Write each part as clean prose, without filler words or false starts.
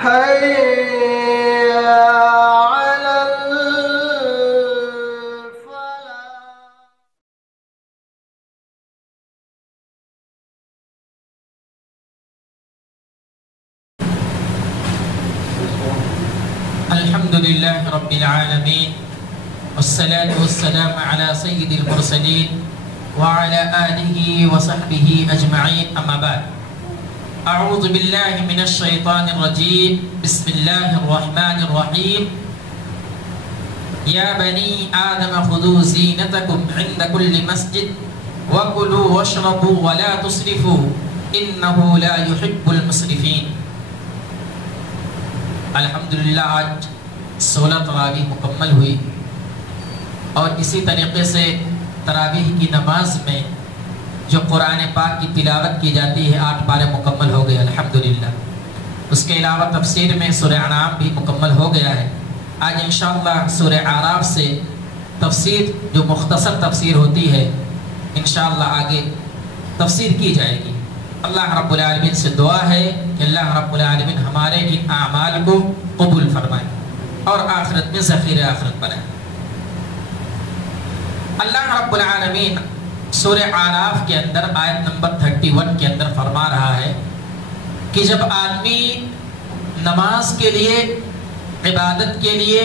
حي على الحمد لله رب العالمين والصلاة والسلام على سيد المرسلين وعلى آله وصحبه أجمعين أما بعد أعوذ بالله من الشيطان الرجيم بسم الله الرحمن الرحيم يا بني آدم خذوا زينتكم عند كل مسجد وكلوا واشربوا ولا تسرفوا إنه لا يحب المسرفين. الحمدللہ آج 16 تراویح مکمل ہوئی اور اسی طریقے سے تراویح کی نماز میں جو قرآن پاک کی تلاوت کی جاتی ہے 8 پارے مکمل ہو گئے الحمدللہ. اس کے علاوہ تفسیر میں سورہ انعام بھی مکمل ہو گیا ہے. آج انشاءاللہ سورہ اعراف سے تفسیر جو مختصر تفسیر ہوتی ہے انشاءاللہ آگے تفسیر کی جائے گی. اللہ رب العالمین سے دعا ہے کہ اللہ رب العالمین ہمارے ان اعمال کو قبول فرمائے اور آخرت میں ذخیرہ آخرت بنائے. اللہ رب العالمین سورہ اعراف کے اندر آیت نمبر 31 کے اندر فرما رہا ہے کہ جب آدمی نماز کے لیے عبادت کے لیے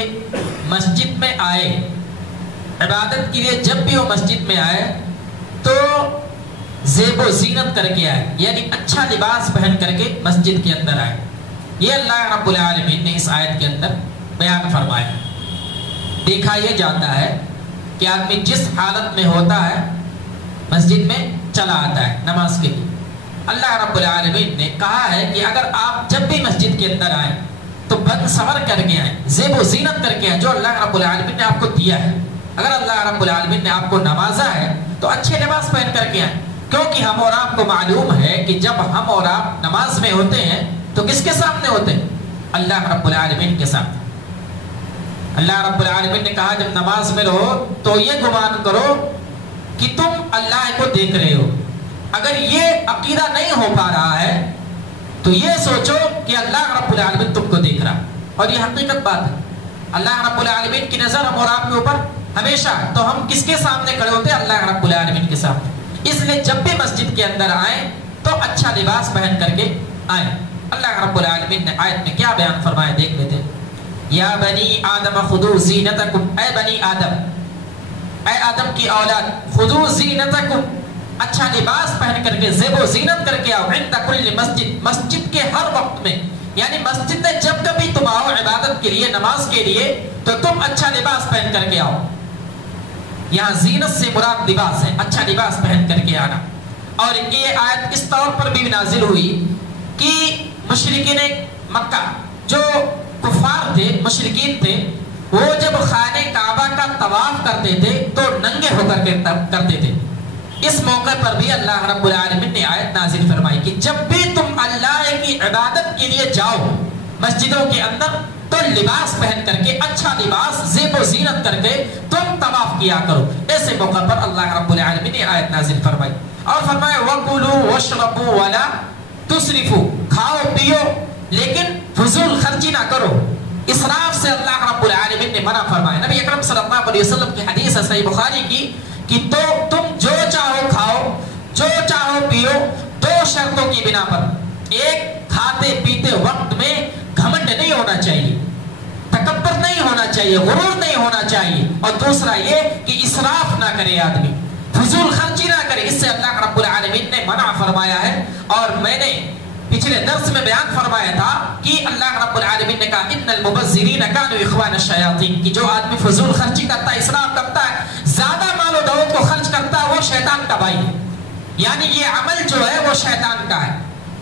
مسجد میں آئے، عبادت کے لیے جب بھی وہ مسجد میں آئے تو زیب و زینت کر کے آئے، یعنی اچھا لباس پہن کر کے مسجد کے اندر آئے. یہ اللہ رب العالمین نے اس آیت کے اندر بیان فرمایا. دیکھا یہ جاتا ہے کہ آدمی جس حالت میں ہوتا ہے مسجد میں چلا آتا ہے نماز کے لیے. اللہ رب العالمین نے کہا ہے کہ اگر آپ جب بھی مسجد کے اندر آئیں تو بد سور کر کے آئیں، زیب و زینت کر کے آئیں جو اللہ رب العالمین نے آپ کو دیا ہے. اگر اللہ رب العالمین نے آپ کو نوازا ہے تو اچھے لباس پہن کر کے آئیں، کیونکہ ہم اور آپ کو معلوم ہے کہ جب ہم اور آپ نماز میں ہوتے ہیں تو کس کے سامنے ہوتے ہیں؟ اللہ رب العالمین کے ساتھ. اللہ رب العالمین نے کہا جب نماز میں رہو تو یہ گمان کرو کہ تم اللہ کو دیکھ رہے ہو. اگر یہ عقیدہ نہیں ہو پا رہا ہے تو یہ سوچو کہ اللہ رب العالمین تم کو دیکھ رہا. اور یہ حقیقت بات ہے. اللہ رب العالمین کی نظر ہم اور آپ کے اوپر ہمیشہ. تو ہم کس کے سامنے کھڑے ہوتے ہیں؟ اللہ رب العالمین کے سامنے. اس لیے جب بھی مسجد کے اندر آئیں تو اچھا لباس پہن کر کے آئیں. اللہ رب العالمین نے آیت میں کیا بیان فرمایا دیکھ لیتے. یا بنی آدم خذوا زینتکم، اے بنی آدم، اے آدم کی اولاد، خذوا زینتکم، اچھا لباس پہن کر کے زیب و زینت کر کے آؤ، عند کل مسجد، مسجد کے ہر وقت میں. یعنی مسجد میں جب کبھی تم آؤ عبادت کے لیے، نماز کے لیے، تو تم اچھا لباس پہن کر کے آؤ. یہاں زینت سے مراد لباس ہے، اچھا لباس پہن کر کے آنا. اور یہ آیت اس طور پر بھی نازل ہوئی کہ مشرکین مکہ جو کفار تھے، مشرکین تھے، وہ جب خانہ کعبہ کا طواف کرتے تھے تو ننگے ہو کر کے کرتے تھے. اس موقع پر بھی اللہ رب العالمین نے آیت نازل فرمائی کہ جب بھی تم اللہ کی عبادت کے لیے جاؤ مسجدوں کے اندر تو لباس پہن کر کے، اچھا لباس زیب و زینت کر کے تم طواف کیا کرو. ایسے موقع پر اللہ رب العالمین نے آیت نازل فرمائی اور فرمایا وَكُلُوا وَاشْرَبُوا وَلَا تُسْرِفُوا، کھاؤ پیو لیکن فضول خرچی نہ کرو. اسراف سے اللہ رب العالمین نے منع فرمایا. نبی اکرم صلی اللہ علیہ وسلم کی حدیث ہے صحیح بخاری کی کہ تو تم جو چاہو کھاؤ، جو چاہو پیو، 2 شرطوں کی بنا پر. ایک، کھاتے پیتے وقت میں گھمنڈ نہیں ہونا چاہیے، تکبر نہیں ہونا چاہیے، غرور نہیں ہونا چاہیے. اور دوسرا یہ کہ اسراف نہ کرے آدمی، فضول خرچی نہ کرے. اس سے اللہ رب العالمین نے منع فرمایا ہے. اور میں نے پچھلے درس میں بیان فرمایا تھا کہ اللہ رب العالمین نے کہا ان المبذرین کانوا اخوان الشیاطین، کہ جو آدمی فضول خرچی کرتا ہے، اسراف کرتا ہے، زیادہ مال و دولت کو خرچ کرتا ہے، وہ شیطان کا بھائی ہے. یعنی یہ عمل جو ہے وہ شیطان کا ہے.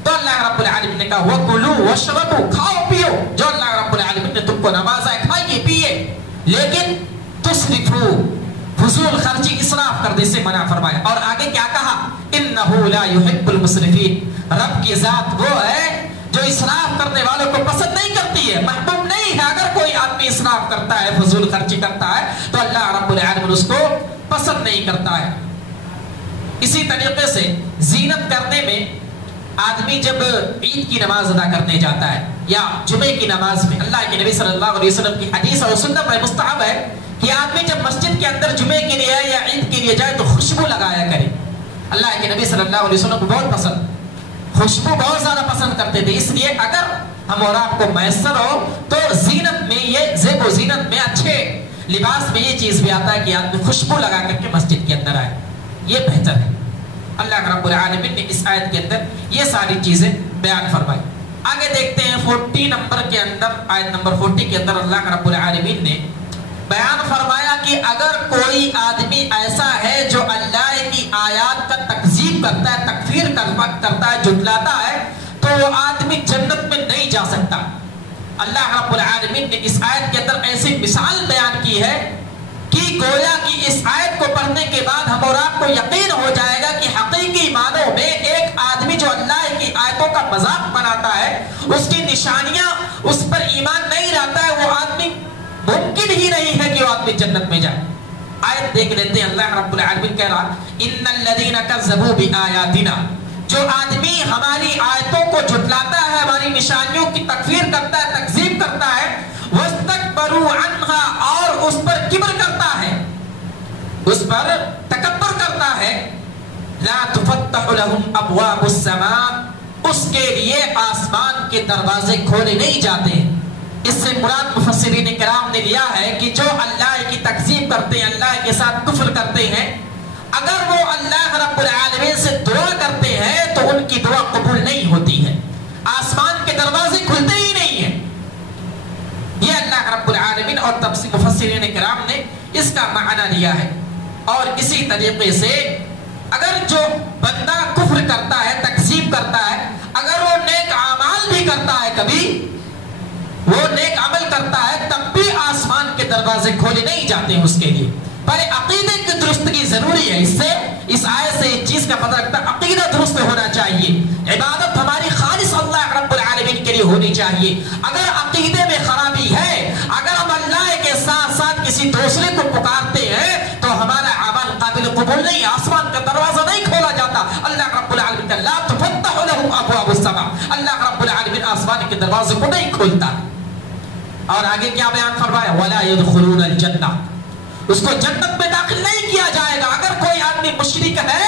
تو اللہ رب العالمین نے کہا وَكُلُوا وَاشْرَبُوا، کھاؤ پیو جو اللہ رب العالمین نے تم کو نوازا ہے، کھائیے پیئے، لیکن تُسْرِفُوا، فضول خرچی اسراف کرنے سے منع فرمایا. اور آگے کیا کہا؟ إِنَّهُ لَا يُحِبُّ الْمُسْرِفِينَ، رب کی ذات وہ ہے جو اسراف کرنے والوں کو پسند نہیں کرتی ہے، محبوب نہیں ہے. اگر کوئی آدمی اسراف کرتا ہے، فضول خرچی کرتا ہے تو اللہ رب العالمین اس کو پسند نہیں کرتا ہے. اسی طریقے سے زینت کرنے میں آدمی جب عید کی نماز ادا کرنے جاتا ہے یا جمعے کی نماز میں، اللہ کے نبی صلی اللہ علیہ وسلم کی حدیث اور سنت میں مستحب ہے کہ آدمی جب مسجد کے اندر جمعے کے لیے یا عید کے لیے جائے تو خوشبو لگایا کرے. اللہ کے نبی صلی اللہ علیہ وسلم کو بہت پسند، خوشبو بہت زیادہ پسند کرتے تھے. اس لیے اگر ہم اور آپ کو میسر ہو تو زینت میں، یہ زیب و زینت میں، اچھے لباس میں یہ چیز بھی آتا ہے کہ آدمی خوشبو لگا کر کے مسجد کے اندر آئے، یہ بہتر ہے. اللہ رب العالمین نے اس آیت کے اندر یہ ساری چیزیں بیان فرمائی. آگے دیکھتے ہیں 40 نمبر کے اندر، آیت نمبر 40 کے اندر اللہ رب العالمین نے بیان فرمایا کہ اگر کوئی آدمی ایسا ہے جو اللہ کی آیات کا تکذیب کرتا ہے، تکفیر کرتا ہے، جھٹلاتا ہے، تو وہ آدمی جنت میں نہیں جا سکتا. اللہ رب العالمین نے اس آیت کے اندر ایسی مثال بیان کی ہے کہ گویا کہ اس آیت کو پڑھنے کے بعد ہم اور آپ کو یقین ہو جائے گا کہ حقیقی معنوں میں ایک آدمی جو اللہ کی آیتوں کا مذاق بناتا ہے، اس کی نشانیاں اس پر ایمان نہیں لاتا ہے، وہ آدمی ممکن ہی نہیں ہے کہ وہ آدمی جنت میں جائے. آیت دیکھ لیتے ہیں. اللہ رب العالمین کہہ رہا ان الذین کذبوا بآیاتنا، جو آدمی ہماری آیتوں کو جھٹلاتا ہے، ہماری نشانیوں کی تکفیر کرتا ہے، تکذیب کرتا ہے، واستکبروا عنہا، اور اس پر کبر کرتا ہے، اس پر تکبر کرتا ہے، لا تفتح لهم ابواب السماء، اس کے لیے آسمان کے دروازے کھولے نہیں جاتے. اس سے مراد مفسرین کرام نے لیا ہے کہ جو اللہ کی تکذیب کرتے ہیں، اللہ کے ساتھ کفر کرتے ہیں، اگر وہ اللہ رب العالمین سے دعا کرتے ہیں تو ان کی دعا قبول نہیں ہوتی ہے، آسمان کے دروازے کھلتے ہی نہیں ہیں. یہ اللہ رب العالمین اور تفسیر مفسرین کرام نے اس کا معنی لیا ہے. اور اسی طریقے سے اگر جو بندہ کفر کرتا ہے، تکذیب کرتا ہے، اگر وہ نیک اعمال بھی کرتا ہے، کبھی وہ نیک عمل کرتا ہے، تب بھی آسمان کے دروازے کھولے نہیں جاتے ہیں اس کے لیے. پر عقیدے کی درستگی ضروری ہے. اس آیت سے ایک چیز کا پتہ لگتا ہے، عقیدہ درست ہونا چاہیے، عبادت ہماری خالص اللہ رب العالمین کے لیے ہونی چاہیے. اگر عقیدے میں خرابی ہے، اگر ہم اللہ کے ساتھ ساتھ کسی دوسرے کو پکارتے ہیں تو ہمارا عمل قابل قبول نہیں، آسمان کا دروازہ نہیں کھولا جاتا. اللہ رب العالمین کا لا تفتح لهم ابواب السماء، اللہ رب العالمین آسمان کے دروازے کو نہیں کھولتا. اور آگے کیا بیان فرمایا؟ وَلَا يَدْخُلُونَ الْجَنَّةَ، اس کو جنت میں داخل نہیں کیا جائے گا. اگر کوئی آدمی مشرک ہے،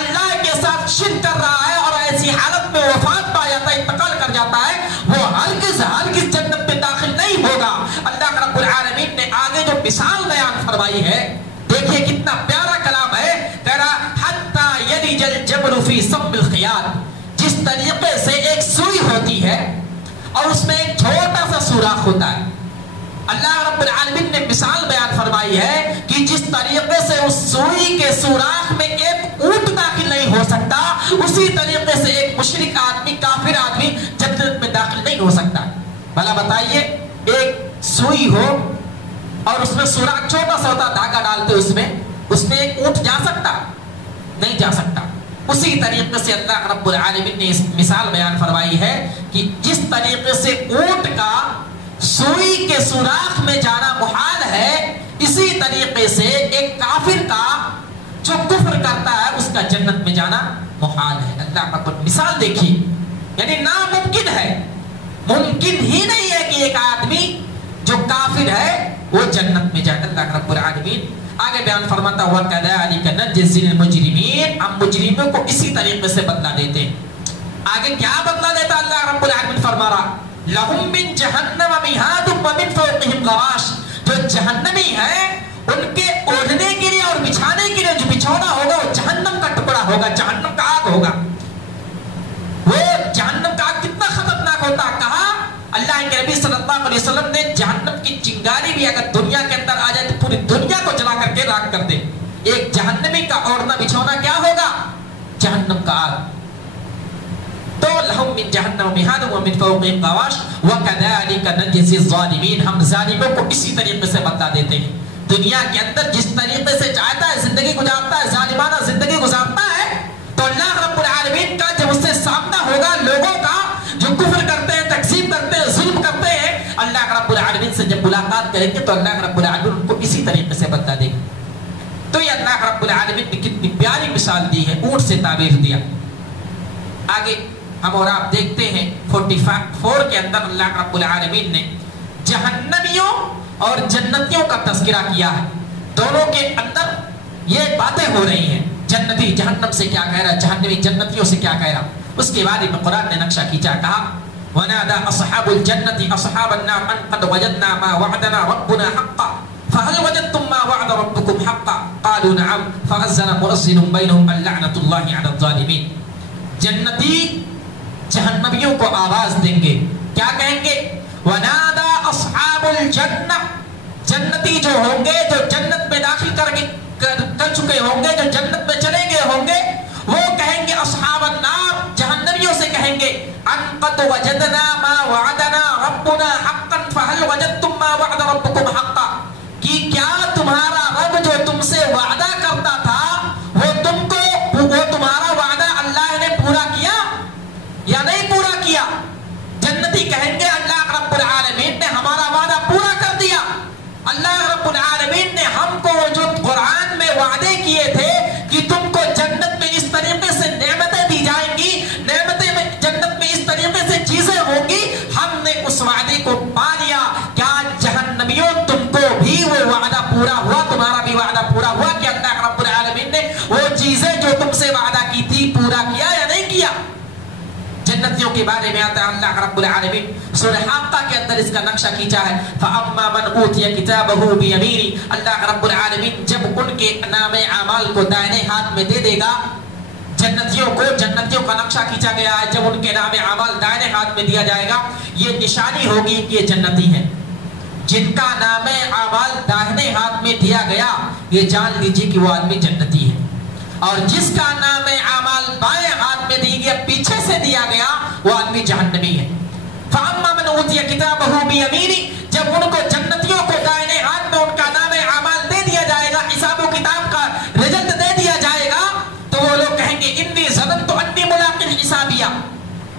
اللہ کے ساتھ شرک کر رہا ہے اور ایسی حالت میں وفات پا جاتا ہے، انتقال کر جاتا ہے، وہ ہرگز جنت میں داخل نہیں ہوگا. اللہ رب العالمین نے آگے جو مثال بیان فرمائی ہے، دیکھیے کتنا پیارا کلام ہے. کہہ رہا حَتَّى يَلِجَ الْجَمْلُ فِي سَمِّ الْخِيَاطِ، جس طریقے سے ایک سوئی ہوتی ہے اور اس میں ایک چھوٹا سا سوراخ ہوتا ہے. اللہ رب العالمین نے مثال بیان فرمائی ہے کہ جس طریقے سے اس سوئی کے سوراخ میں ایک اونٹ داخل نہیں ہو سکتا، اسی طریقے سے ایک مشرک آدمی، کافر آدمی جنت میں داخل نہیں ہو سکتا. بھلا بتائیے، ایک سوئی ہو اور اس میں سوراخ چھوٹا سا ہوتا، دھاگا ڈالتے اس میں ایک اونٹ جا سکتا؟ نہیں جا سکتا. اسی طریقے سے اللہ رب العالمین نے اس مثال بیان فرمائی ہے کہ جس طریقے سے اونٹ کا سوئی کے سوراخ میں جانا محال ہے، اسی طریقے سے ایک کافر کا جو کفر کرتا ہے اس کا جنت میں جانا محال ہے. اللہ کا مثال دیکھیے، یعنی ناممکن ہے، ممکن ہی نہیں ہے کہ ایک آدمی جو کافر ہے وہ جنت میں جائے. اللہ رب العالمین آگے بیان فرماتا ہوا وَكَذَلِكَ نَجْزِي الْمُجْرِمِينَ، ہم مجرموں کو اسی طریقے سے بدلہ دیتے ہیں. آگے کیا بدلہ دیتا اللہ رب العالمین فرما رہا لَهُم مِّن جَهَنَّمَ مِهَادٌ وَمِن فَوْقِهِمْ غَوَاشٍ، جو جہنمی ہیں ان کے اوڑھنے کے لیے اور بچھانے کے لیے جو بچھونا ہوگا وہ جہنم کا ٹکڑا ہوگا، جہنم کا آگ ہوگا. وہ جہنم کا آگ کتنا خطرناک ہوتا، کہا اللہ کے نبی صلی اللہ علیہ وسلم نے جہنم کی چنگاری بھی اگر دنیا کے اندر آ جائے تو پوری دنیا کو جلا کر کے راکھ کر دے. ایک جہنمی کا اوڑھنا بچھونا کیا ہوگا؟ جہنم کا آگ. تو لہم من جہنم مہاد ومن فوقہم غواش وکذالک نجزی الظالمین، ہم ظالموں کو اسی طریقے سے بدلہ دیتے ہیں. دنیا کے اندر جس طریقے سے چاہتا ہے زندگی گزارتا ہے، ظالمانہ زندگی گزارتا ہے، تو اللہ رب العالمین کا جب اس سے سامنا ہوگا لوگوں کا جو کفر کرتے ہیں، تکذیب کرتے ہیں، ظلم کرتے ہیں، اللہ رب العالمین سے جب ملاقات کریں گے تو اللہ رب العالمین ان کو اسی طریقے سے بدلہ دے گا. تو یہ اللہ رب العالمین نے کتنی پیاری مثال دی ہے، اونٹ سے تعبیر دیا. آگے हम और आप देखते हैं 44 के अंदर अल्लाह रब्बुल आलमीन ने जहन्नमियों और जन्नतियों का तज़किरा किया है। दोनों के अंदर ये बातें हो रही हैं, जन्नती जहन्नम से क्या कह रहा, जहन्नमी जन्नतियों से क्या कह रहा। उसके बाद में कुरान ने नक्शा खींचा, कहा वनादा अस्हाबुल जन्नति अस्हाबन नार अन क़द वजदना मा वअदना रब्बुना हक़्क़ा फहल वजदतुम मा वअद रब्बुकुम हक़्क़ा क़ालू नअम फ़अज़्ज़न मुअज़्ज़िनुम बैनहुम अल्लअनतुल्लाहि अलल ज़ालिमीन। जन्नती जहन्नमियों को आवाज देंगे, क्या कहेंगे, वनादा अस्हाबुल जन्नह, जन्नती जो होंगे, जो जन्नत में दाखिल कर चुके होंगे, जो जन्नत में चले गए होंगे, वो कहेंगे अस्हाबन नार, जहन्नमियों से कहेंगे अन क़द वजदना मा वअदना रब्बुना हक़्क़न फहल वजदतुम मा वअद रब्बुकुम हक़्क़ा, कि क्या तुम्हारा रब जो तुमसे वादा करता था वो तुम्हारा वादा अल्लाह ने पूरा किया या नहीं पूरा किया। जन्नती कहेंगे अल्लाह रब्बुल आलमीन ने हमारा वादा पूरा कर दिया। अल्लाह रब्बुल आलमीन ने हमको जो कुरान में वादे किए थे कि तुमको जन्नत में इस तरीके से नेमतें दी जाएंगी, नेमतें में जन्नत में इस तरीके से चीजें होंगी, हमने उस वादे को पा लिया। क्या जहन्नमियों तुमको भी वो वादा पूरा हुआ, तुम्हारा भी वादा पूरा हुआ कि अल्लाह रब्बुल आलमीन ने वो चीजें जो तुमसे वादा की थी पूरा किया या नहीं किया। जन्नतियों के बारे में आता है अल्लाह रब्बुल आलमीन सूरह हाक़ा के अंदर इसका नक्शा खींचा है, फअम्मा मन ऊतिया किताबहु बियमीनी, अल्लाह रब्बुल आलमीन जब उनके नामे अमाल को दाहिने हाथ में दे देगा, जन्नतियों का नक्शा खींचा गया है, जब उनके नामे अमाल दाहिने हाथ में दिया जाएगा, ये निशानी होगी कि ये जन्नती है। जिनका नामे अमाल दाहिने हाथ में दिया गया, ये जान लीजिए कि वो आदमी जन्नती है। और जिसका नामे अमाल बाएं हाथ में दी गया, पीछे से दिया गया, वो आदमी जहन्नमी है। फअम्मा मन ऊतिया किताबहु बियमीनी, जब उनको जन्नतियों को दाहिने हाथ में उनका नामे अमाल दे दिया जाएगा, हिसाब किताब का रिजल्ट दे दिया जाएगा, तो वो लोग कहेंगे इन्नी ज़ननतु अन्नी मुलाक़िन हिसाबिया,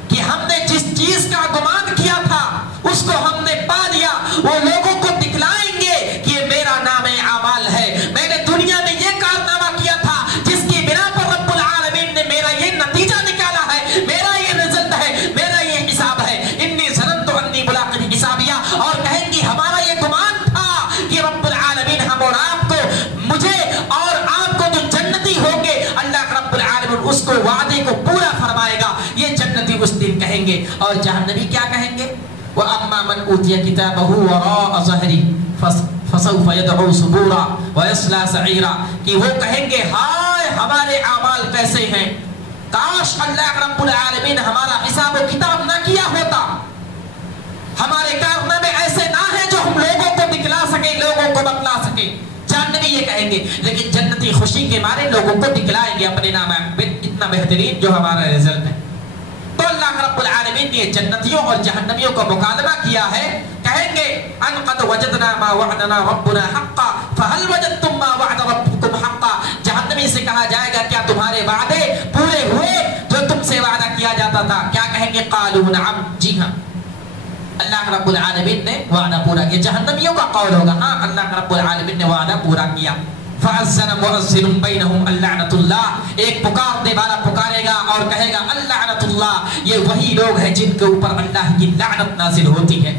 कि हमने जिस चीज का गुमान किया था उसको हमने पा लिया। वो लोगों को दिखलाएंगे कि ये मेरा नामे अमाल है, मैंने दुनिया में ये कारनामा किया था जिसकी बिना पर रब्बुल आलमीन ने मेरा ये नतीजा निकाला है, मेरा ये रिजल्ट है, मेरा ये हिसाब है। इन्नी ज़ननतु अन्नी मुलाक़िन हिसाबिया, और कहेंगे हमारा ये गुमान था कि रब्बुल आलमीन हम और आपको, मुझे और आपको जो जन्नती होंगे, अल्लाह रब्बुल आलमीन उसको वादे को पूरा फरमाएगा। ये जन्नती उस दिन कहेंगे। और जहन्नमी क्या कहेंगे, व अम्मा मन ऊतिया किताबहु वराअ ज़हरी फसौफ यदउ सुबूरा व यस्ला सईरा, कि वो कहेंगे हाय हमारे अमाल कैसे हैं, काश अल्लाह रब्बुल आलमीन हमारा हिसाब किताब ना किया होता, हमारे कारनामे ऐसे ना है जो हम लोगों को दिखला सके, लोगों को बतला सके। जहन्नमी ये कहेंगे, लेकिन जन्नती खुशी के मारे लोगों को दिखलाएंगे अपने नाम, इतना बेहतरीन जो हमारा रिजल्ट है। तो अल्लाह रब्बुल आलमीन ने जन्नतियों और जहन्नमियों का मुकालमा किया है। कहेंगे अन क़द वजदना मा वअदना रब्बुना हक़्क़ा फहल वजदतुम मा वअद रब्बुकुम हक़्क़ा, जहन्नमी से कहा जाएगा क्या तुम्हारे वादे पूरे हुए जो तुमसे वादा किया जाता था। क्या कहेंगे, क़ालू नअम, जी हाँ, अल्लाह रब्बुल आलमीन ने वादा पूरा किया। जहन्नमियों का कौल होगा, हाँ अल्लाह रब्बुल आलमीन ने वादा पूरा किया। फ़अज़्ज़न मुअज़्ज़िनुम बैनहुम अल्लअनतुल्लाह, एक पुकारने वाला पुकारेगा और कहेगा अल्लअनतुल्लाह, ये वही लोग हैं जिनके ऊपर अल्लाह की लानत नाज़िल होती है।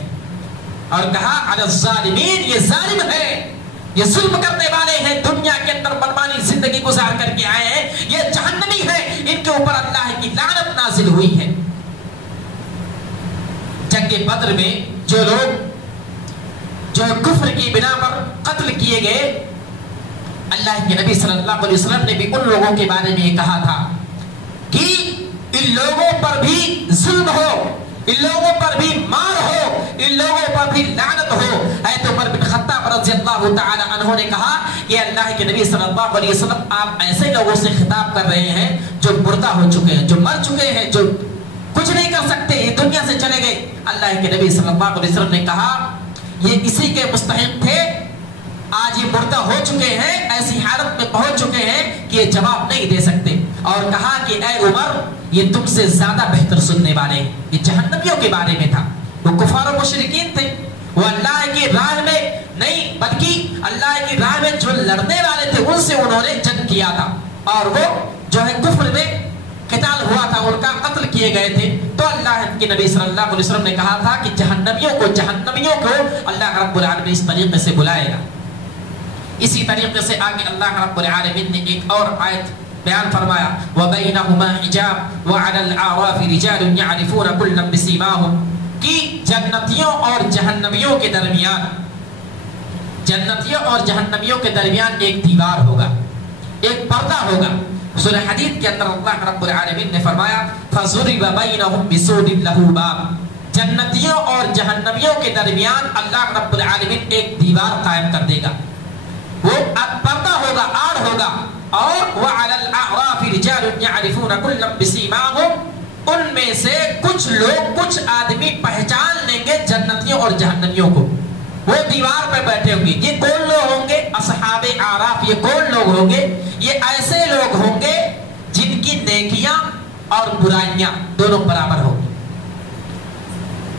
और कहा अलज़्ज़ालिमीन, ये जालिम है, ये जुल्म करने वाले हैं, दुनिया के अंदर मनमानी जिंदगी गुजार करके आए हैं, ये जहन्नमी है, इनके ऊपर अल्लाह की लानत नाज़िल हुई है। जंगे बद्र में जो लोग जो कुफ्र की बिना पर कत्ल किए गए, अल्लाह के नबी सल्लल्लाहु अलैहि वसल्लम ने भी उन लोगों के बारे में ये कहा था कि इन लोगों पर भी जुल्म हो, इन लोगों पर भी मार हो, इन लोगों पर भी लानत हो। हज़रत उमर बिन खत्ताब रज़ियल्लाहु तआला अन्हु ने कहा कि अल्लाह के नबी सल्लल्लाहु अलैहि वसल्लम, आप ऐसे लोगों से खिताब कर रहे हैं जो मुर्दा हो चुके हैं, जो मर चुके हैं, जो कुछ नहीं कर सकते, ये दुनिया से चले गए। अल्लाह के नबी सल्लल्लाहु अलैहि वसल्लम ने कहा ये इसी के मुस्तहिक थे, आज ये मुर्दा हो चुके हैं, ऐसी हालत में पहुंच चुके हैं कि ये जवाब नहीं दे सकते। और कहा कि ऐ उमर, ये तुमसे ज्यादा बेहतर सुनने वाले, ये जहन्नमियों के बारे में था। वो कुफार और मुशरिकीन थे, वो अल्लाह की राह में नहीं बल्कि अल्लाह की राह में जो लड़ने वाले थे उनसे उन्होंने जंग किया था, और वो जो है कुफ्र में क़िताल हुआ था, उनका कत्ल किए गए थे, तो अल्लाह के नबी सल्लल्लाहु अलैहि वसल्लम ने कहा था कि जहन्नमियों को अल्लाह रब्बुल आलमीन इस तरीके से बुलाएगा। इसी तरीके से आगे अल्लाह रब्बुल आलमीन ने एक और आयत बयान फरमाया, व बैनहुमा हिजाब व अलल आराफि रिजालुन यअरिफून कुल्लन बिसीमाहुम, कि जन्नतियों और जहन्नमियों के दरमियान एक दीवार होगा, एक पर्दा होगा। सूरह हदीद के अंदर अल्लाह रब्बुल आलमीन ने फरमाया, फज़ुरिबा बैनहुम बिसूदिन लहू बाब, जन्नतियों और जहन्नमियों के दरमियान अल्लाह रब्बुल आलमीन एक दीवार कायम कर देगा, वो पर्दा होगा, आड़ होगा। और व अलल आराफि रिजालुन यअरिफून कुल्लन बिसीमाहुम, उनमें से कुछ लोग, कुछ आदमी पहचान लेंगे जन्नतियों और जहन्नमियों को, वो दीवार पर बैठे होंगे। ये कौन लोग होंगे? असहाबे आराफ। ये कौन लोग होंगे? ये ऐसे लोग होंगे जिनकी नेकियां और बुराइयां दोनों बराबर होंगी।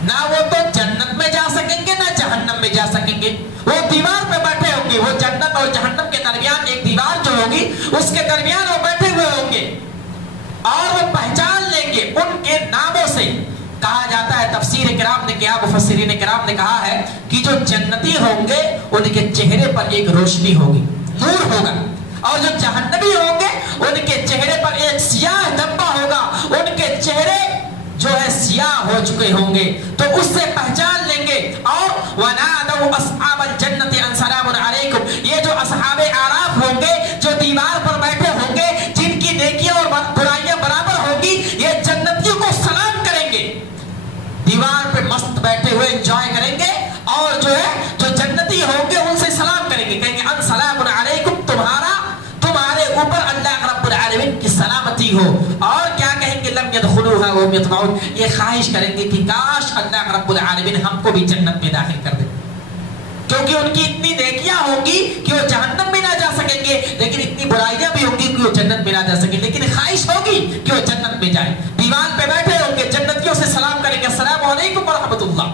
ना वो तो जन्नत में जा सकेंगे ना जहन्नम में जा सकेंगे, वो दीवार पे बैठे होंगे। वो जन्नत और जहन्नम के दरमियान एक दीवार जो होगी, उसके दरमियान वो बैठे हुए होंगे और वो पहचान लेंगे उनके नामों से। कहा जाता है, तफसीर किराम ने किया, मुफस्सिरीन किराम ने कहा है कि जो जन्नती होंगे उनके चेहरे पर एक रोशनी होगी, नूर होगा, और जो जहन्नमी होंगे उनके चेहरे पर एक सियाह धब्बा होगा, उनके चेहरे जो है सियाह हो चुके होंगे, तो उससे पहचान लेंगे। और वनादौ अस्हाबल जन्नति अन सलामुन अलैकुम, ये जो असहाबे आराफ होंगे, जो दीवार पर बैठे होंगे, जिनकी नेकियां और बुराइयां बराबर होगी, ये जन्नतियों को सलाम करेंगे, दीवार पे मस्त बैठे हुए एंजॉय करेंगे। और जो है जो जन्नती होंगे उनसे सलाम करेंगे, कहेंगे अन सलामुन अलैकुम, तुम्हारे ऊपर अल्लाह रब्बुल आलमीन की सलामती हो। और क्या कहेंगे? लम यदखुलूहा व हुम यतमऊन, ये ख्वाहिश करेंगे कि काश अल्लाह रब्बुल आलमीन हमको भी जन्नत में दाखिल कर दे, क्योंकि उनकी इतनी नेकियां होंगी कि वो जहन्नम में ना जा सकेंगे, लेकिन इतनी बुराइयां भी होंगी कि वो जन्नत में ना जा सकेंगे, लेकिन ख्वाहिश होगी कि वो जन्नत में जाए। दीवार पे बैठे होंगे, जन्नतियों से सलाम करेंगे, अस्सलामु अलैकुम व रहमतुल्लाह,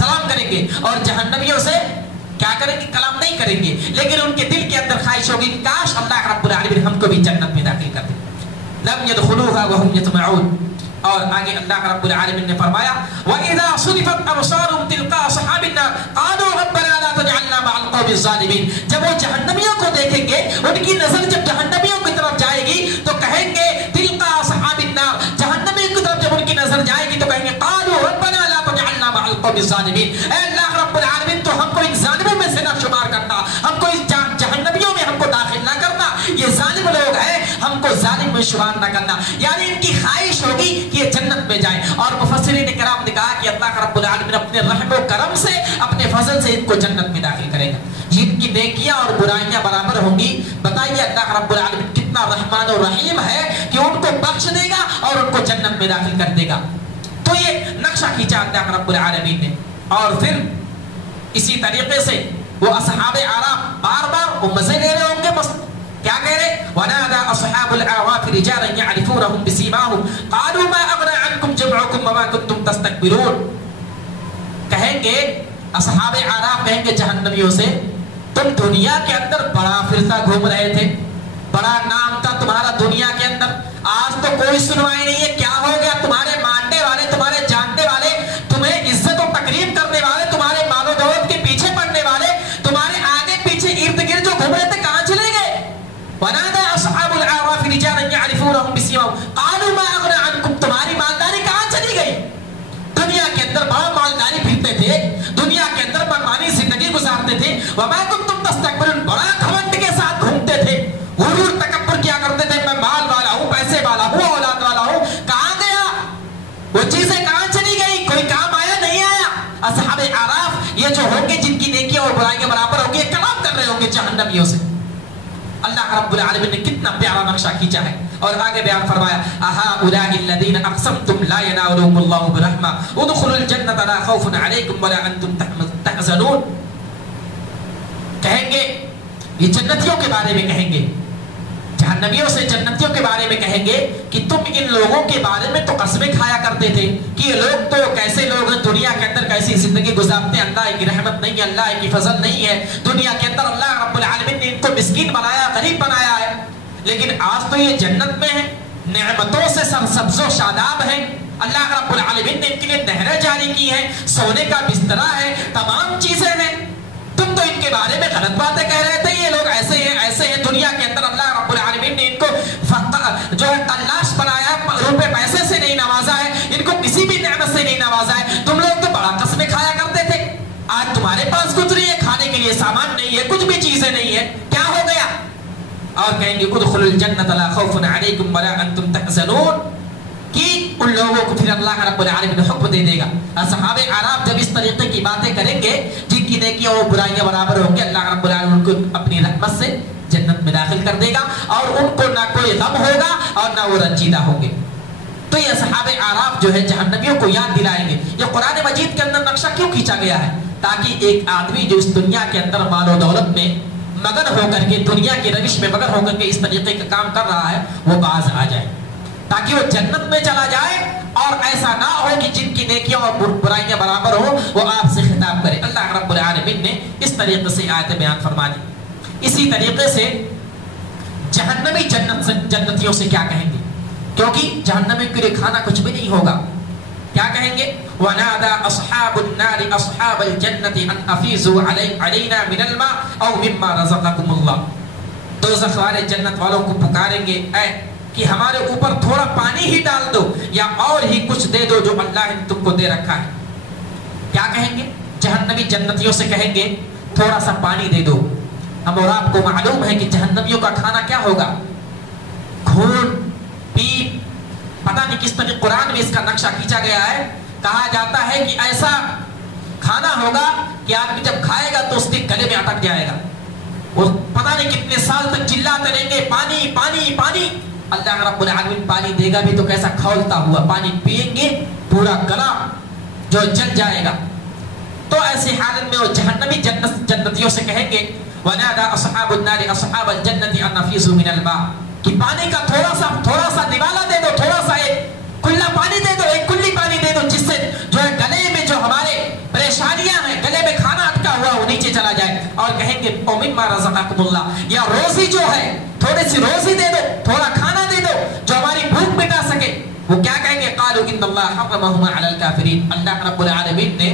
सलाम करेंगे, और जहन्नमियों से क्या करेंगे? कलाम नहीं करेंगे, लेकिन उनके दिल के अंदर ख्वाहिश होगी कि काश अल्लाह रब्बुल आलमीन हमको भी जन्नत में दाखिल कर दे। लम यदखुलूहा व हुम यतमऊन। और आगे अल्लाह रब्बुल आलमीन ने फरमाया, व इज़ा सुरिफत अबसारुहुम तिल्का असहाबिन नार क़ालू रब्बना ला तजअलना मअल क़ौमिज़ ज़ालिमीन। जब वो जहन्नमियों को देखेंगे, उनकी नजर जब जहन्नमियों की तरफ जाएगी तो कहेंगे तिल्का असहाबिन नार, जहन्नमियों की तरफ जब उनकी नजर जाएगी तो कहेंगे क़ालू रब्बना ला तजअलना मअल क़ौमिज़ ज़ालिमीन, ऐ अल्लाह रब्बुल आलमीन तो हमको इन ज़ालिमों में से ना शुमार करना, हमको इस जहन्नमियों में हमको दाखिल ना करना, ये ज़ालिम लोग हैं, हमको ज़ालिम में शुमार ना करना। यानी इनकी ख्वाहिश होगी कि ये जन्नत में जाए। और मुफस्सिरीन किराम ने कहा कि अल्लाह रब्बुल आलमीन अपने रहम और करम से, अपने फजल से इनको जन्नत में दाखिल करेगा। जिनकी नेकियां और बुराइयां बराबर होंगी, बताइए अल्लाह रब्बुल आलमीन कितना रहमान और रहीम है कि उनको बख्श देगा और उनको जन्नत में दाखिल कर देगा। तो ये नक्शा खींचा अल्लाह रब्बुल आलमीन ने। और फिर इसी तरीके से वो असहाबे आराफ बार-बार वो मजे ले रहे होंगे, बस क्या कह रहे? वनादा अस्हाबुल आराफ रिजालन यअरिफूनहुम बिसीमाहुम क़ालू मा अग़ना अन्कुम जमअकुम वमा कुंतुम तस्तकबिरून। कहेंगे असहाबे आराफ कहेंगे जहन्नमियों से, तुम दुनिया के अंदर बड़ा फिरता घूम रहे थे, बड़ा नाम था तुम्हारा दुनिया के अंदर, आज तो कोई सुनवाई नहीं है, क्या हो गया? तुम्हारे मानने वाले, तुम्हारे जानने वाले, तुम्हें इज्जत और तकरीम करने वाले, तुम्हारे मालो दौलत के पीछे पड़ने वाले, तुम्हारे आगे पीछे इर्द गिर्द जो घूम रहे थे, कहां चले गए? वनादा अस्हाबुल आराफ रिजालन यअरिफूनहुम बिसीमाहुम क़ालू मा अग़ना अन्कुम, तुम्हारी मालदारी कहां चली गई? दुनिया के अंदर बड़ा मालदारी फिरते थे, दुनिया के अंदर मनमानी जिंदगी गुजारते थे, वमा कुंतुम तस्तकबिरून, बड़ा घमंड के साथ घूमते थे, गुरूर तकब्बुर किया करते थे, मैं माल वाला हूं, पैसे वाला हूं, औलाद वाला हूं। कहां गया वो चीजें? कहां चली गई? कोई काम आया? नहीं आया। असहाबे आराफ ये जो होंगे, जिनकी नेकियां और बुराइयां बराबर होंगी, कलाम कर रहे होंगे जहन्नमियों से। अल्लाह रब्बुल आलमीन ने कितना प्यारा नक्शा खींचा है। और आगे बयान फरमाया, अहा उलाइल्लज़ीना अक़समतुम ला यनालुहुमुल्लाहु बिरहमा उदखुलुल जन्नता ला खौफुन अलैकुम वला अंतुम तहज़नून। कहेंगे ये जन्नतियों के बारे में कहेंगे, जहन्नमियों से जन्नतियों के बारे में कहेंगे कि तुम इन लोगों के बारे में तो कसमें खाया करते थे कि ये लोग तो कैसे लोग हैं, दुनिया के अंदर कैसी जिंदगी गुजारते हैं, अल्लाह की रहमत नहीं है, अल्लाह की फजल नहीं है, दुनिया के अंदर अल्लाह रब्बुल आलमीन ने इनको मिस्कीन बनाया, गरीब बनाया है, लेकिन आज तो ये जन्नत में है, नेमतों से सरसब्जो शादाब है। अल्लाह रब्बुल आलमीन ने इनके लिए नहरें जारी की हैं, सोने का बिस्तरा है, तमाम चीजें हैं। तुम तो इनके बारे में गलत बातें कह रहे थे, ये लोग ऐसे हैं। दुनिया के अंदर अल्लाह रब्बुल आलमीन ने इनको जो है तलाश बनाया, रुपए पैसे से नहीं नवाजा है, इनको किसी भी नेमत से नहीं नवाजा है। तुम लोग तो बड़ा कसमें खाया करते थे, आज तुम्हारे पास कुछ नहीं है, खाने के लिए सामान नहीं है, कुछ भी चीजें नहीं है, क्या हो गया? और कहेंगे उदखुलुल जन्नत ला खौफुन अलैकुम वला अंतुम तहज़नून, कि उन लोगों को फिर अल्लाह रब्बुल आलमीन हुक्म दे देगा। असहाबे आराफ जब इस तरीके की बातें करेंगे, जिनकी नेकियां और बुराइयां बराबर होंगी, अल्लाह रब्बुल आलमीन उनको अपनी रहमत से जन्नत में दाखिल कर देगा और उनको ना कोई गम होगा और ना वो रंजीदा होंगे। तो ये असहाबे आराफ जो है जहन्नमियों को याद दिलाएंगे। ये कुरान मजीद के अंदर नक्शा क्यों खींचा गया है? ताकि एक आदमी जो इस दुनिया के अंदर माल और दौलत में मगन होकर के, दुनिया की रविश में मगन होकर के इस तरीके का काम कर रहा है, वो बाज आ जाए, ताकि वो जन्नत में चला जाए। और ऐसा ना हो कि जिनकी नेकियां और बुराइयां बराबर हो, वो आपसे खिताब करे। अल्लाह रब्बुल आलमीन ने इस तरीके से आयत बयान फरमा दी। इसी तरीके से जहन्नमी जन्नतियों से क्या कहेंगे? क्योंकि जहन्नमी के लिए खाना कुछ भी नहीं होगा। क्या कहेंगे? वनादा अस्हाबुन नारि अस्हाबल जन्नति अन अफीजु अलैना मिनल मा औ मिम्मा रज़क़कुमुल्लाह। दोज़ख वाले जन्नत वालों को पुकारेंगे, ऐ कि हमारे ऊपर थोड़ा पानी ही डाल दो या और ही कुछ दे दो जो अल्लाह ने तुमको दे रखा है। क्या कहेंगे? जहन्नमी जन्नतियों से कहेंगे थोड़ा सा पानी दे दो। हम और आपको मालूम है कि जहन्नमियों का खाना क्या होगा? खून, पीप, पता नहीं किस तरह कुरान में इसका नक्शा खींचा गया है। कहा जाता है कि ऐसा खाना होगा कि आदमी जब खाएगा तो उसके गले में अटक जाएगा, वो पता नहीं कितने साल तक चिल्लाते रहेंगे, पानी पानी पानी। अल्लाह रब्बुल आलमीन पानी देगा भी तो कैसा खौलता हुआ, पानी पिएंगे पूरा गला जो जल जाएगा। तो ऐसी हालत में वो जहन्नमी जन्नतियों से कहेंगे वनादा अस्हाबुन नारि अस्हाबल जन्नति अन अफीजु मिनल मा, कि पानी का थोड़ा सा निवाला दे दो, थोड़ा सा एक कुल्ला पानी दे दो, एक कुल्ली पानी दे दो, जिससे जो है गले में जो हमारे परेशानियां हैं, गले में खाना अटका हुआ वो नीचे चला जाए। और कहेंगे ओ मिम्मा रज़क़कुमुल्लाह, या रोजी जो है थोड़ी सी रोजी दे दो, थोड़ा खाना दे दो जो हमारी भूख मिटा सके। वो क्या कहेंगे? क़ालू इन्नल्लाह हर्रमहुमा अलल काफ़िरीन। अल्लाह रब्बुल आलमीन ने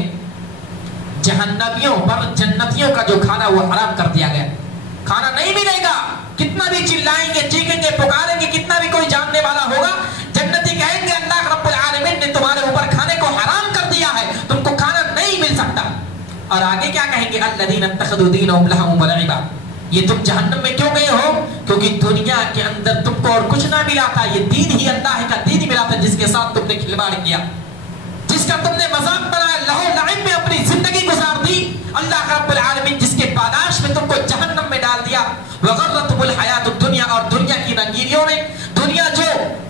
जहन्नमियों पर जन्नतियों का जो खाना वो हराम कर दिया गया, खाना नहीं मिलेगा। कितना भी चिल्लाएंगे, चीखेंगे, पुकारेंगे, कितना भी कोई जानने वाला होगा, जन्नती कहेंगे अल्लाह रब्बुल आलमीन ने तुम्हारे ऊपर खाने को हराम कर दिया है, तुमको खाना नहीं मिल सकता। और आगे क्या कहेंगे? अल्लज़ीना इत्तख़ज़ू दीनहुम लहवन व लइबा, ये तुम जहन्नम में क्यों गए हो? क्योंकि दुनिया के अंदर तुमको और कुछ ना मिला था, ये दीन ही अल्लाह का दीन ही मिला था, जिसके साथ तुमने खिलवाड़ किया, जिसका तुमने मजाक बनाया, लहो लाइब में अपनी जिंदगी गुजार दी। अल्लाह रब्बुल आलमीन जिसके पादाश में तुमको जहन्नम में डाल दिया। वगर्रतहुमुल हयातुद दुनिया, और दुनिया की रंगीनियों में, दुनिया जो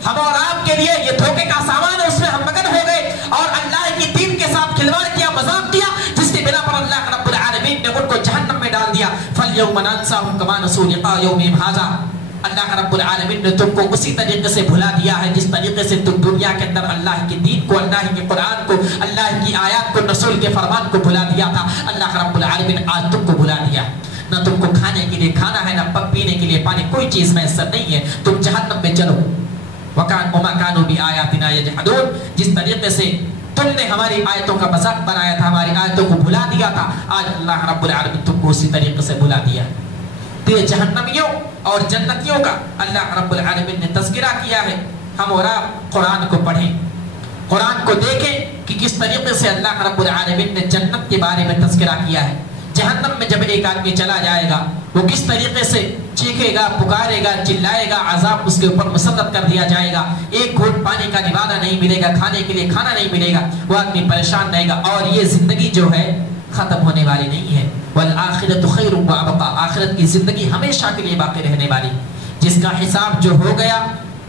हम और आपके लिए ये धोखे का सामान है, उसमें हम मगन हो गए और अल्लाह की दीन के साथ खिलवाड़ किया, मजाक किया, जिसके बिना पर अल्लाह रब्बुल आलमीन ने उनको जहन्नम में डाल दिया। फल्यौम नंसाहुम कमा नसू लिक़ा यौमिहिम हाज़ा। अल्लाह रब्बुल आलमीन ने तुमको उसी तरीके से भुला दिया है जिस तरीके से तुम दुनिया के अंदर अल्लाह के दीन को, अल्लाह के कुरान को, अल्लाह की आयत को, रसूल के फरमान को भुला दिया था। अल्लाह रब्बुल आलमीन आज तुमको भुला दिया। ना तुमको खाने के लिए खाना है, ना पीने के लिए पानी, कोई चीज मैसर नहीं है। तुम जहन्नम में चलो। वमा कानू बि आयातिना यजहदून, जिस तरीके से तुमने हमारी आयतों का मजाक बनाया था, हमारी आयतों को भुला दिया था, आज अल्लाह रब्बुल आलमीन तुमको उसी तरीके से भुला दिया। तो ये जहन्नमियों और जन्नतियों का अल्लाह रब्बुल आलमीन ने तज़किरा किया है। हम और आप कुरान को पढ़ें, कुरान को देखें कि किस तरीके से अल्लाह रब्बुल आलमीन ने जन्नत के बारे में तज़किरा किया है। जहन्नम में जब एक आदमी चला जाएगा, वो किस तरीके से चीखेगा, पुकारेगा, चिल्लाएगा, अजाब उसके ऊपर मुसल्लत कर दिया जाएगा। एक घूंट पानी का निवाला नहीं मिलेगा, खाने के लिए खाना नहीं मिलेगा, वो आदमी परेशान रहेगा। और ये जिंदगी जो है खत्म होने वाली नहीं है। वल आखिरतु खैरुन व अबका, आखिरत की जिंदगी हमेशा के लिए बाकी रहने वाली। जिसका हिसाब जो हो गया,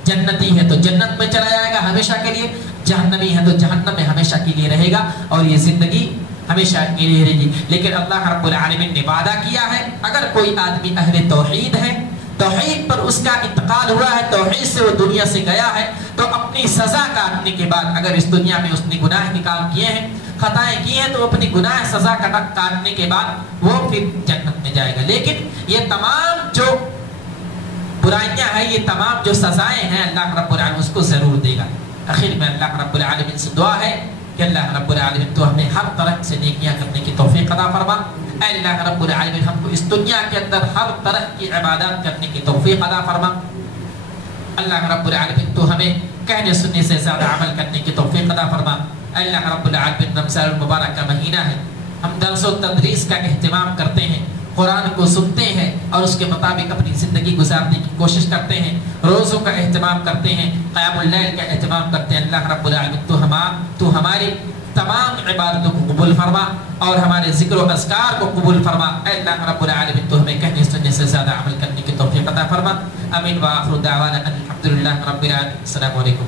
जन्नती है तो जन्नत में चला जाएगा हमेशा के लिए, जहन्नमी है तो जहन्नम में हमेशा के लिए रहेगा, और ये जिंदगी हमेशा के लिए रहेगी। लेकिन अल्लाह रब्बुल आलमीन ने वादा किया है, अगर कोई आदमी अहले तौहीद है, तौहीद पर उसका इंतकाल हुआ है, तौहीद से वो दुनिया से गया है, तो अपनी सजा काटने के बाद, अगर इस दुनिया में उसने गुनाह के काम किए हैं, खताएं की हैं, तो अपनी गुनाह सजा काटने के बाद वो फिर जन्नत में जाएगा। लेकिन ये तमाम जो बुराइयां हैं, ये तमाम जो सजाएं हैं अल्लाह रब्बुल आलमीन उसको ज़रूर देगा। आखिर में अल्लाह रब्बुल आलमीन से दुआ है कि अल्लाह रब्बुल आलमीन तो हमें हर तरह से नेकियां करने की तौफीक अता फरमा। अल्लाह रब्बुल आलमीन हमको इस दुनिया के अंदर हर तरह की इबादत करने की तौफीक अता फरमा। अल्लाह रब्बुल आलमीन तो हमें कहने सुनने से ज़्यादा अमल करने की तौफीक अता फरमा। अल्लाह रब्बुल आलमीन रमज़ान मुबारक का महीना है, हम दर्स व तदरीस का एहतमाम करते हैं, कुरान को सुनते हैं और उसके मुताबिक अपनी ज़िंदगी गुजारने की कोशिश करते हैं, रोज़ों का एहतमाम करते हैं, क़यामुल लैल का एहतमाम करते हैं। अल्लाह रब्बुल आलमीन तो हमारी तमाम इबादतों को कबूल फरमा और हमारे ज़िक्र व अज़कार को कबूल फरमा। अल्लाह रब्बुल आलमीन तो हमें कहने सुनने से ज़्यादा अमल करने की तौफीक अता फरमा। आमीन व आखिरु दावाना अनिल हम्दुलिल्लाहि रब्बिल आलमीन। अस्सलामु अलैकुम।